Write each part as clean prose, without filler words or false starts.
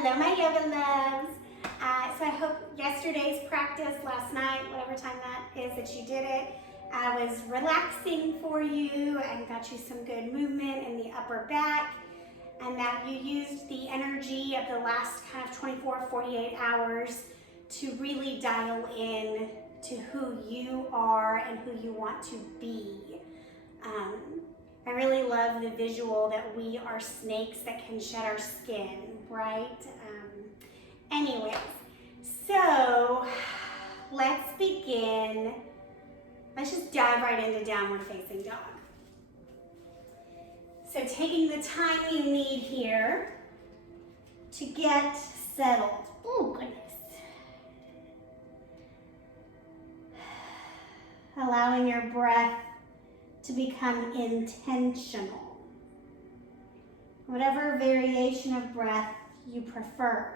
Hello, my yoga loves. So I hope yesterday's practice, last night, whatever time that is that you did it, was relaxing for you and got you some good movement in the upper back, and that you used the energy of the last kind of 24, 48 hours to really dial in to who you are and who you want to be. I really love the visual that we are snakes that can shed our skin, right? Anyways, so let's begin. Let's just dive right into downward facing dog. So taking the time you need here to get settled. Oh, goodness. Allowing your breath to become intentional. Whatever variation of breath you prefer.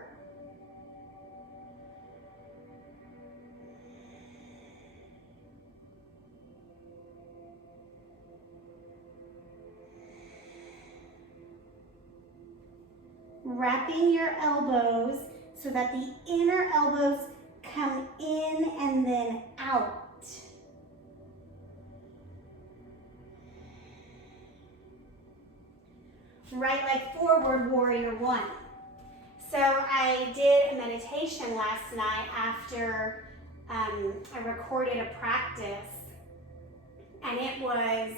Wrapping your elbows so that the inner elbows come in and then out. Right leg forward, warrior one. So I did a meditation last night after I recorded a practice, and it was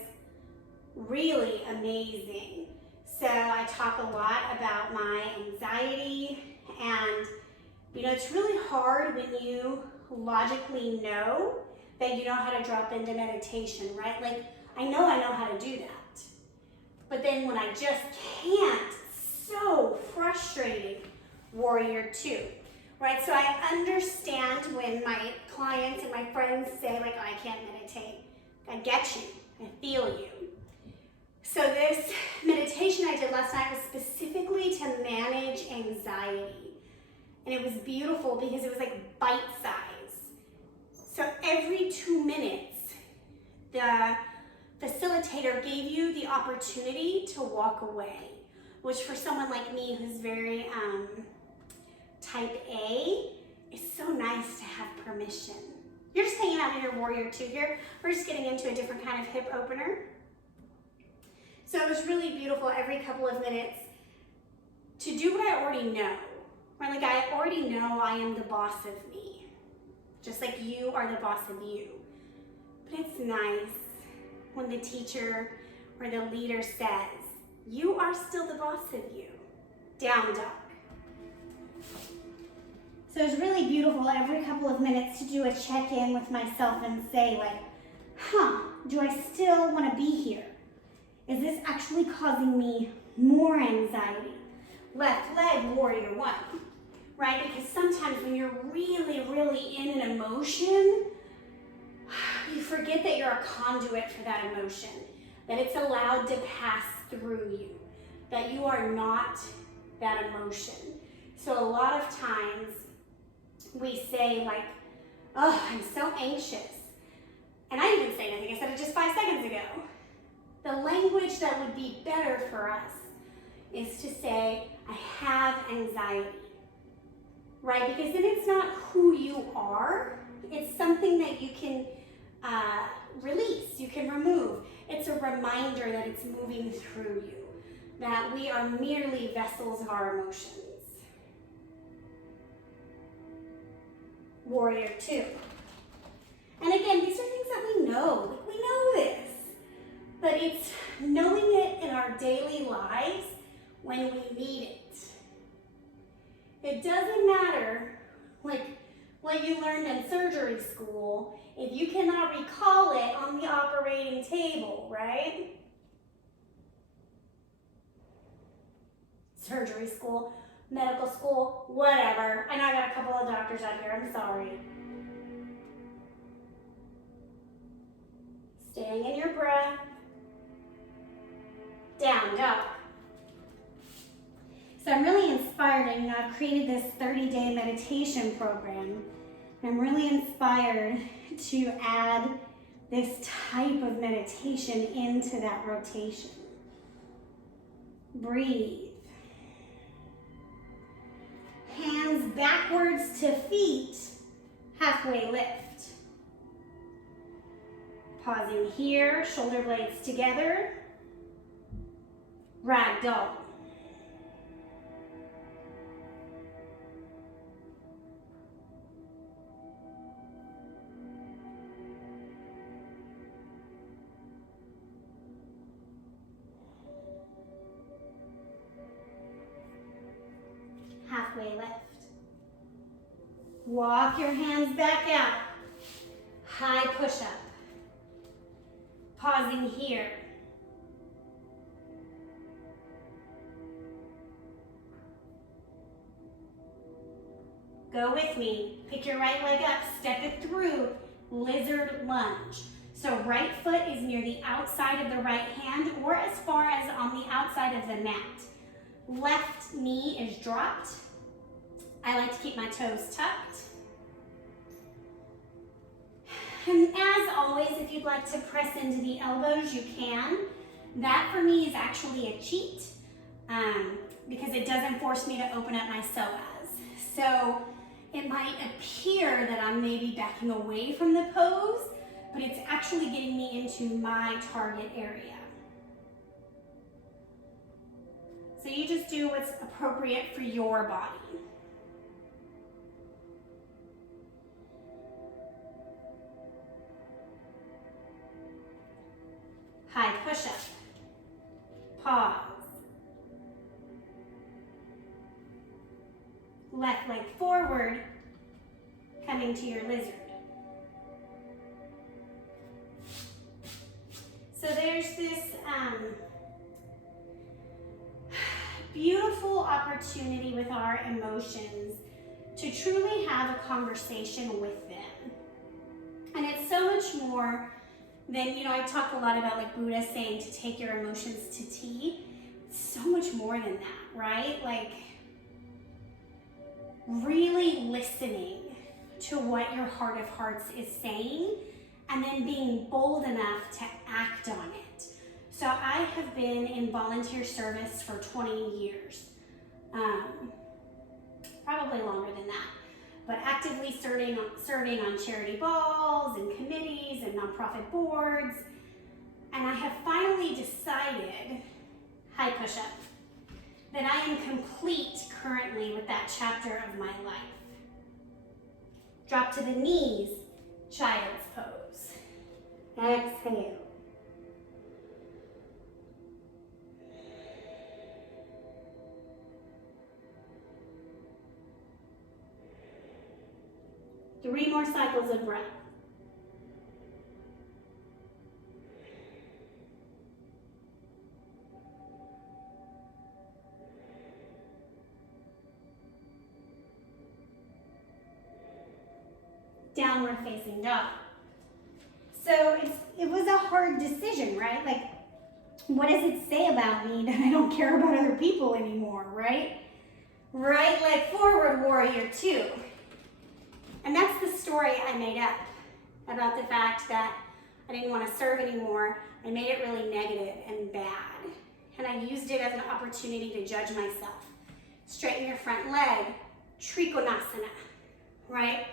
really amazing. So I talk a lot about my anxiety, and it's really hard when you logically know that you know how to drop into meditation, right? Like I know how to do that. But then when I just can't, it's so frustrating. Warrior two, right? So I understand when my clients and my friends say like, oh, I can't meditate. I get you, I feel you. So this meditation I did last night was specifically to manage anxiety. And it was beautiful because it was like bite size. So every 2 minutes, the facilitator gave you the opportunity to walk away, which for someone like me who's very type A, is so nice to have permission. You're just hanging out in your warrior two here. We're just getting into a different kind of hip opener. So it was really beautiful every couple of minutes to do what I already know. Right? Like I already know I am the boss of me, just like you are the boss of you. But it's nice when the teacher or the leader says, you are still the boss of you. Down dog. So it's really beautiful every couple of minutes to do a check-in with myself and say like, do I still want to be here? Is this actually causing me more anxiety? Left leg, warrior one, right? Because sometimes when you're really, really in an emotion, you forget that you're a conduit for that emotion, that it's allowed to pass through you, that you are not that emotion. So a lot of times we say like, oh, I'm so anxious. And I didn't say anything, I said it just 5 seconds ago. The language that would be better for us is to say, I have anxiety, right? Because then it's not who you are, it's something that you can release, you can remove. It's a reminder that it's moving through you, that we are merely vessels of our emotions. Warrior two. And again, these are things that we know. Like we know this. But it's knowing it in our daily lives when we need it. It doesn't matter like what you learned in surgery school if you cannot recall it on the operating table, right? Surgery school, medical school, whatever. I know I got a couple of doctors out here, I'm sorry. Staying in your breath. Down dog. So I'm really inspired, and I've created this 30-day meditation program. I'm really inspired to add this type of meditation into that rotation. Breathe. backwards to feet, halfway lift. Pausing here, shoulder blades together, ragdoll. Halfway lift. Walk your hands back out. High push-up. Pausing here. Go with me. Pick your right leg up, step it through, lizard lunge. So right foot is near the outside of the right hand or as far as on the outside of the mat. Left knee is dropped. I like to keep my toes tucked. And as always, if you'd like to press into the elbows, you can. That for me is actually a cheat because it doesn't force me to open up my psoas. So it might appear that I'm maybe backing away from the pose, but it's actually getting me into my target area. So you just do what's appropriate for your body. High push-up. Pause. Left leg forward, coming to your lizard. So there's this beautiful opportunity with our emotions to truly have a conversation with them. And it's so much more than, I talk a lot about like Buddha saying to take your emotions to tea. It's so much more than that, right? Like really listening to what your heart of hearts is saying and then being bold enough to act on it. So I have been in volunteer service for 20 years, probably longer than that, but actively serving on charity balls and committees and nonprofit boards. And I have finally decided, high push-up, that I am complete currently with that chapter of my life. Drop to the knees, child's pose. Exhale. Three more cycles of breath. Downward facing dog. So it was a hard decision, right? Like, what does it say about me that I don't care about other people anymore, right? Right leg forward, warrior two. And that's the story I made up about the fact that I didn't want to serve anymore. I made it really negative and bad. And I used it as an opportunity to judge myself. Straighten your front leg, Trikonasana, right?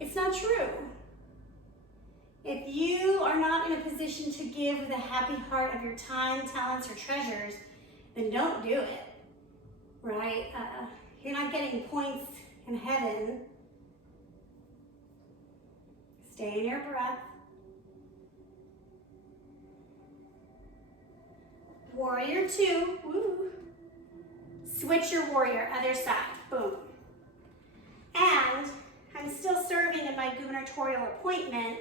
It's not true. If you are not in a position to give with a happy heart of your time, talents, or treasures, then don't do it, right? You're not getting points in heaven. Stay in your breath. Warrior two, woo. Switch your warrior, other side, boom. And I'm still serving in my gubernatorial appointment,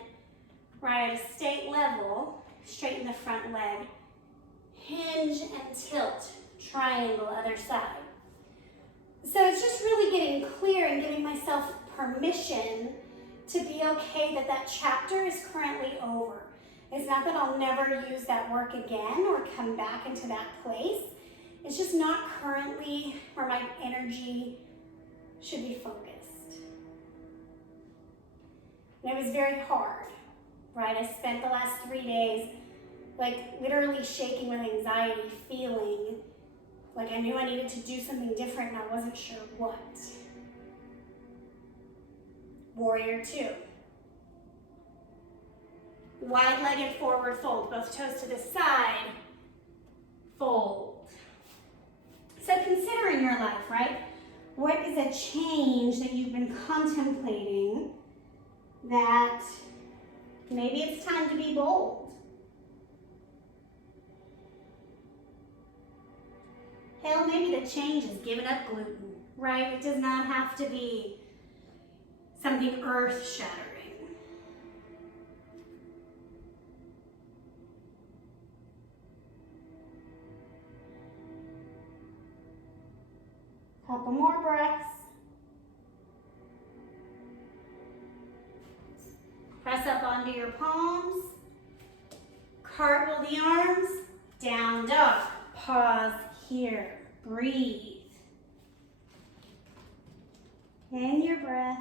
right at a state level. Straighten the front leg, hinge and tilt, triangle, other side. So it's just really getting clear and giving myself permission to be okay that that chapter is currently over. It's not that I'll never use that work again or come back into that place. It's just not currently where my energy should be focused. And it was very hard, right? I spent the last 3 days like literally shaking with anxiety, feeling Like I knew I needed to do something different and I wasn't sure what. Warrior two. Wide-legged forward fold, both toes to the side, fold. So consider in your life, right? What is a change that you've been contemplating that maybe it's time to be bold? Hell, maybe the change is giving up gluten, right? It does not have to be something earth-shattering. Couple more breaths. Press up onto your palms. Cartwheel the arms. Down dog. Pause here. Breathe. In your breath.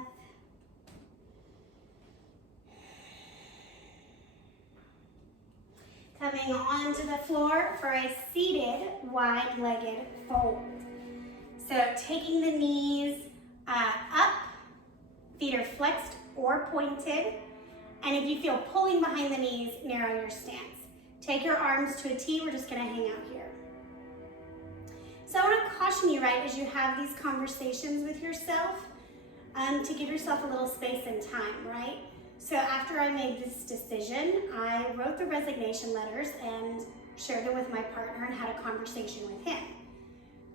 Coming onto the floor for a seated wide-legged fold. So taking the knees up, feet are flexed or pointed. And if you feel pulling behind the knees, narrow your stance. Take your arms to a T, we're just gonna hang out here. So I wanna caution you, right, as you have these conversations with yourself, to give yourself a little space and time, right? So after I made this decision, I wrote the resignation letters and shared them with my partner and had a conversation with him.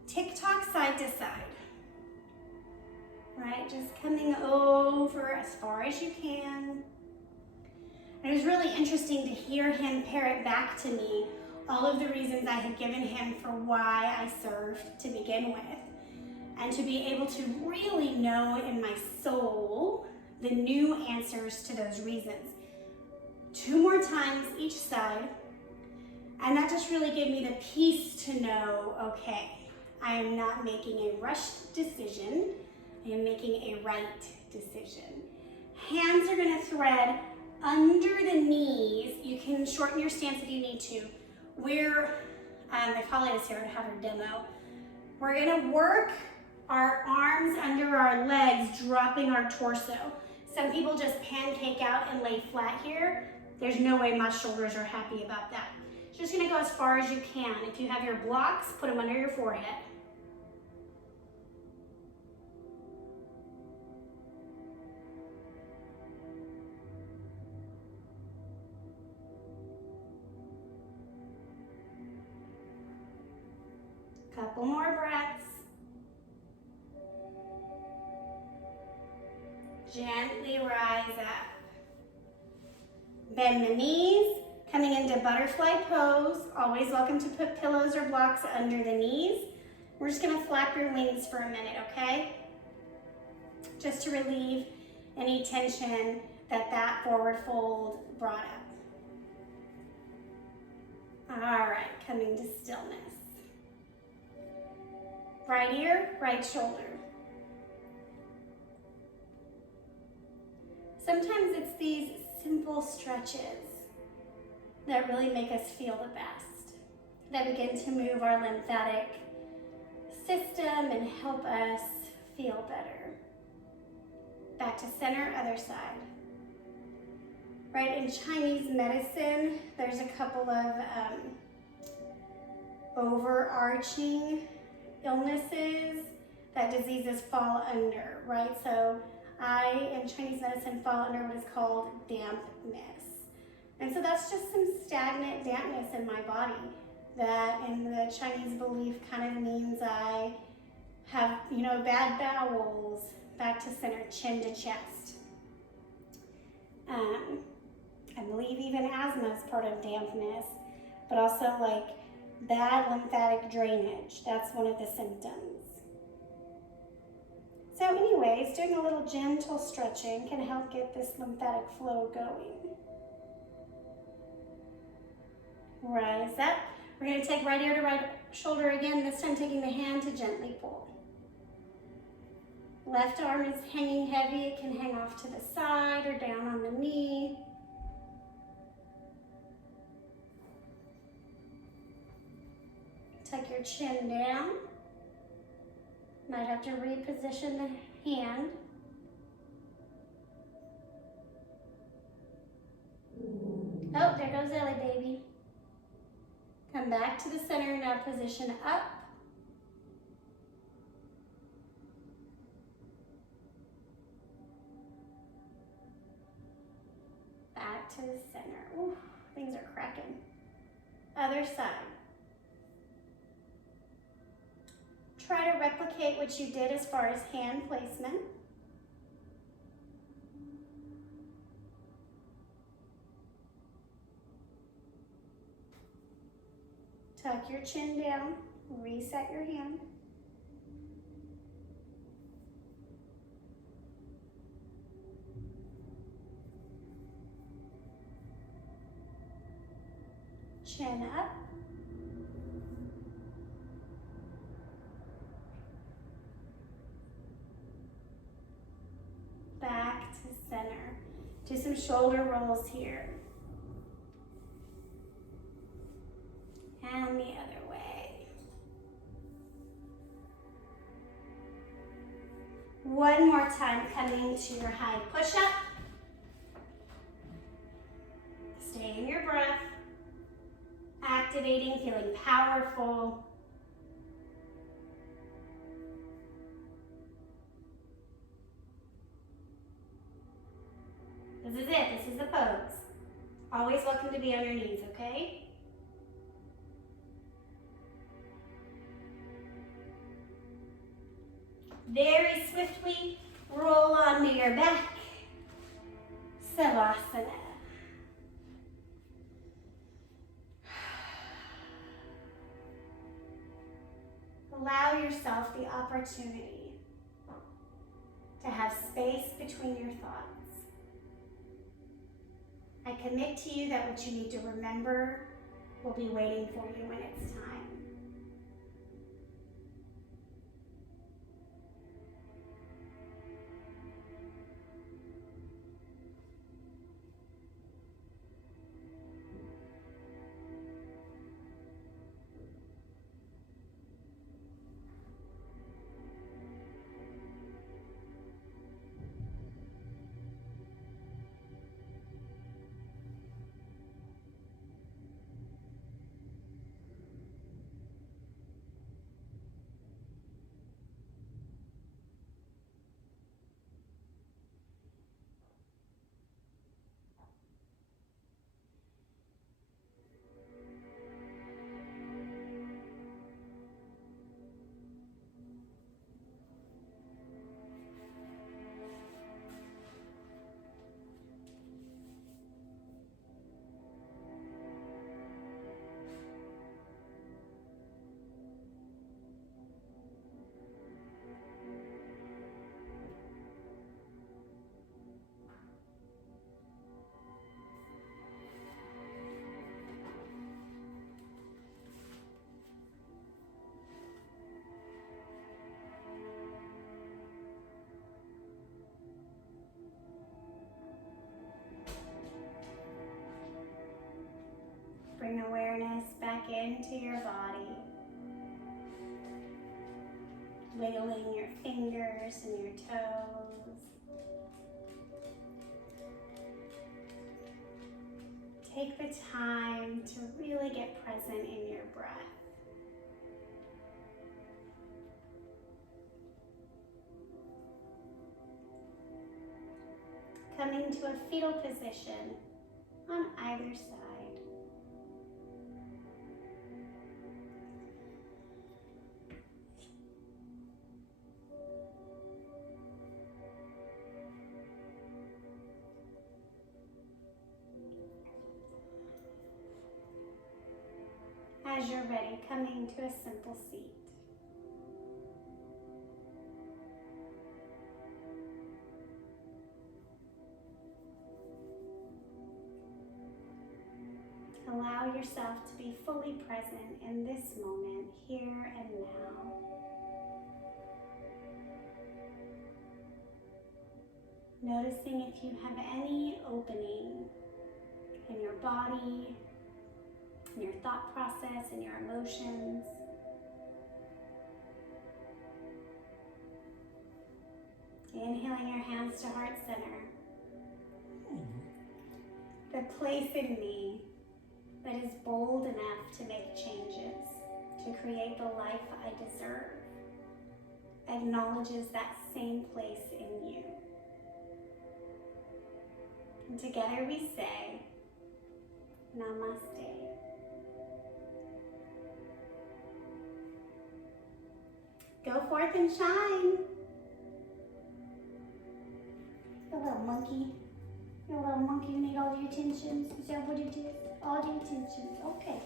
Tick-tock side to side, right? Just coming over as far as you can. And it was really interesting to hear him parrot back to me all of the reasons I had given him for why I served to begin with. And to be able to really know in my soul the new answers to those reasons. 2 more times each side. And that just really gave me the peace to know, okay, I am not making a rushed decision. I am making a right decision. Hands are gonna thread under the knees. You can shorten your stance if you need to. If Holly is here to have her demo, we're gonna work our arms under our legs, dropping our torso. Some people just pancake out and lay flat here. There's no way my shoulders are happy about that. Just gonna go as far as you can. If you have your blocks, put them under your forehead. Couple more breaths. Gently rise up. Bend the knees, coming into butterfly pose. Always welcome to put pillows or blocks under the knees. We're just gonna flap your wings for a minute, okay? Just to relieve any tension that forward fold brought up. All right, coming to stillness. Right ear, right shoulder. Sometimes it's these simple stretches that really make us feel the best, that begin to move our lymphatic system and help us feel better. Back to center, other side. Right, in Chinese medicine, there's a couple of overarching illnesses that diseases fall under, right? So I, in Chinese medicine, fall under what is called dampness. And so that's just some stagnant dampness in my body that in the Chinese belief kind of means I have, bad bowels, back to center, chin to chest. I believe even asthma is part of dampness, but also like bad lymphatic drainage. That's one of the symptoms. So anyways, doing a little gentle stretching can help get this lymphatic flow going. Rise up. We're going to take right ear to right shoulder again, this time taking the hand to gently pull. Left arm is hanging heavy. It can hang off to the side or down on the knee. Tuck your chin down. Might have to reposition the hand. Oh, there goes Ellie, baby. Come back to the center, now position up. Back to the center. Ooh, things are cracking. Other side. Try to replicate what you did as far as hand placement. Tuck your chin down, reset your hand. Chin up. Back to center. Do some shoulder rolls here. And the other way. One more time, coming to your high push-up. Stay in your breath. Activating, feeling powerful. This is it. This is the pose. Always welcome to be on your knees, okay? Very swiftly roll onto your back. Savasana. Allow yourself the opportunity to have space between your thoughts. I commit to you that what you need to remember will be waiting for you when it's time. Bring awareness back into your body. Wiggling your fingers and your toes. Take the time to really get present in your breath. Coming to a fetal position on either side. As you're ready, coming to a simple seat. Allow yourself to be fully present in this moment, here and now. Noticing if you have any opening in your body, in your thought process, in your emotions. Inhaling your hands to heart center. The place in me that is bold enough to make changes, to create the life I deserve, acknowledges that same place in you. And together we say, Namaste. Go forth and shine. You little monkey. You little monkey, you need all the attention. Is that what it is? All the attention. Okay.